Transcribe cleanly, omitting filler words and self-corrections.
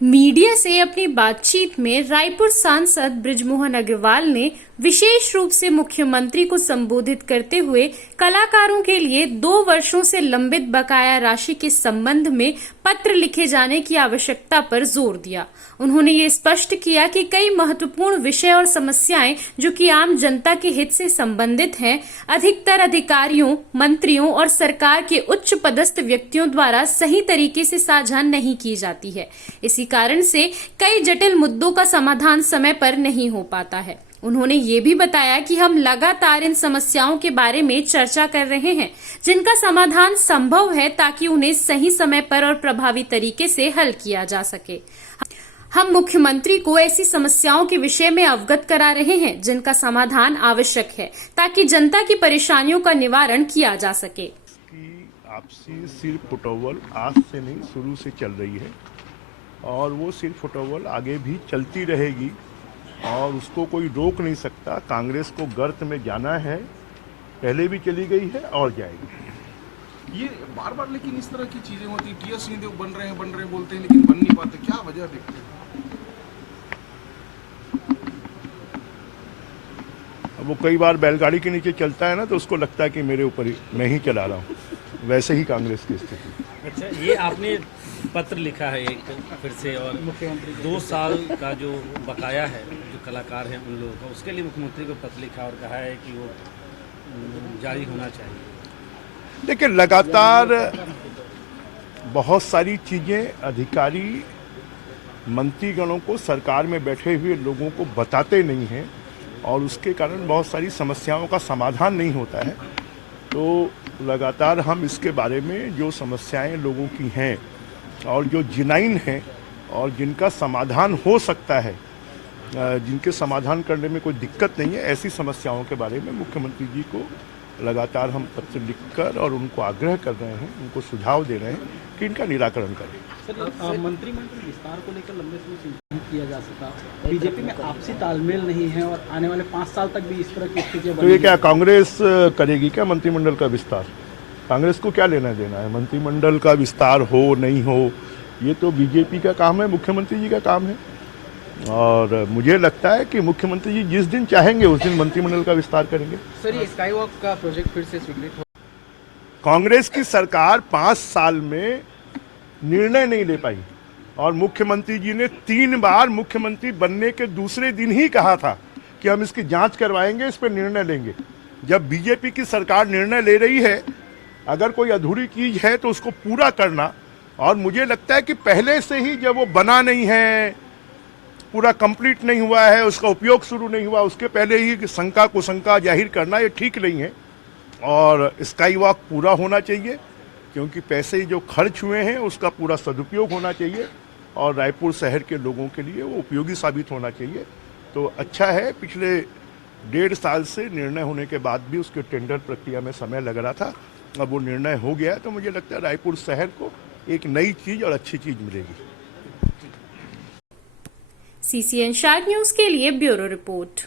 Media से अपनी बातचीत में रायपुर सांसद बृजमोहन अग्रवाल ने विशेष रूप से मुख्यमंत्री को संबोधित करते हुए कलाकारों के लिए 2 वर्षों से लंबित बकाया राशि के संबंध में पत्र लिखे जाने की आवश्यकता पर जोर दिया। उन्होंने ये स्पष्ट किया कि कई महत्वपूर्ण विषय और समस्याएं जो कि आम जनता के हित से संबंधित हैं, अधिकतर अधिकारियों, मंत्रियों और सरकार के उच्च पदस्थ व्यक्तियों द्वारा सही तरीके से साझा नहीं की जाती है। इसी कारण से कई जटिल मुद्दों का समाधान समय पर नहीं हो पाता है। उन्होंने ये भी बताया कि हम लगातार इन समस्याओं के बारे में चर्चा कर रहे हैं जिनका समाधान संभव है ताकि उन्हें सही समय पर और प्रभावी तरीके से हल किया जा सके। हम मुख्यमंत्री को ऐसी समस्याओं के विषय में अवगत करा रहे हैं जिनका समाधान आवश्यक है ताकि जनता की परेशानियों का निवारण किया जा सके। आपसी सिर फुटोवल आज से नहीं, शुरू से चल रही है और वो सिर फुटोवल आगे भी चलती रहेगी और उसको कोई रोक नहीं सकता। कांग्रेस को गर्त में जाना है, पहले भी चली गई है और जाएगी। ये बार बार लेकिन इस तरह की चीजें होती, टीएस सिंहदेव बन रहे हैं बोलते हैं लेकिन बन नहीं पाते, क्या वजह देखते हैं? अब वो कई बार बैलगाड़ी के नीचे चलता है ना, तो उसको लगता है कि मेरे ऊपर मैं ही चला रहा हूँ। वैसे ही कांग्रेस की स्थिति। अच्छा, ये आपने पत्र लिखा है एक फिर से, और मुख्यमंत्री 2 साल का जो बकाया है जो कलाकार हैं उन लोगों का, उसके लिए मुख्यमंत्री को पत्र लिखा और कहा है कि वो जारी होना चाहिए। देखिए, लगातार बहुत सारी चीज़ें अधिकारी मंत्रीगणों को, सरकार में बैठे हुए लोगों को बताते नहीं हैं और उसके कारण बहुत सारी समस्याओं का समाधान नहीं होता है। तो लगातार हम इसके बारे में जो समस्याएं लोगों की हैं और जो जिनाइन हैं और जिनका समाधान हो सकता है, जिनके समाधान करने में कोई दिक्कत नहीं है, ऐसी समस्याओं के बारे में मुख्यमंत्री जी को लगातार हम पत्र लिखकर और उनको आग्रह कर रहे हैं, उनको सुझाव दे रहे हैं कि इनका निराकरण करें। सर, मंत्रिमंडल विस्तार को लेकर लंबे समय से नहीं किया जा सका, बीजेपी में आपसी तालमेल नहीं है और आने वाले 5 साल तक भी इस तरह की स्थितियां तो ये क्या कांग्रेस करेगी क्या मंत्रिमंडल का विस्तार? कांग्रेस को क्या लेना देना है मंत्रिमंडल का विस्तार हो नहीं हो? ये तो बीजेपी का काम है, मुख्यमंत्री जी का काम है। और मुझे लगता है कि मुख्यमंत्री जी जिस दिन चाहेंगे उस दिन मंत्रिमंडल का विस्तार करेंगे। सर, ये स्काई वॉक का प्रोजेक्ट फिर से स्वीकृत हो? कांग्रेस की सरकार 5 साल में निर्णय नहीं ले पाई और मुख्यमंत्री जी ने 3 बार मुख्यमंत्री बनने के दूसरे दिन ही कहा था कि हम इसकी जांच करवाएंगे, इस पर निर्णय लेंगे। जब बीजेपी की सरकार निर्णय ले रही है, अगर कोई अधूरी चीज है तो उसको पूरा करना। और मुझे लगता है कि पहले से ही जब वो बना नहीं है, पूरा कंप्लीट नहीं हुआ है, उसका उपयोग शुरू नहीं हुआ, उसके पहले ही शंका कुशंका जाहिर करना ये ठीक नहीं है। और स्काई वॉक पूरा होना चाहिए क्योंकि पैसे जो खर्च हुए हैं उसका पूरा सदुपयोग होना चाहिए और रायपुर शहर के लोगों के लिए वो उपयोगी साबित होना चाहिए। तो अच्छा है, पिछले 1.5 साल से निर्णय होने के बाद भी उसके टेंडर प्रक्रिया में समय लग रहा था, अब वो निर्णय हो गया है। तो मुझे लगता है रायपुर शहर को एक नई चीज और अच्छी चीज मिलेगी। CCN शार्क न्यूज के लिए ब्यूरो रिपोर्ट।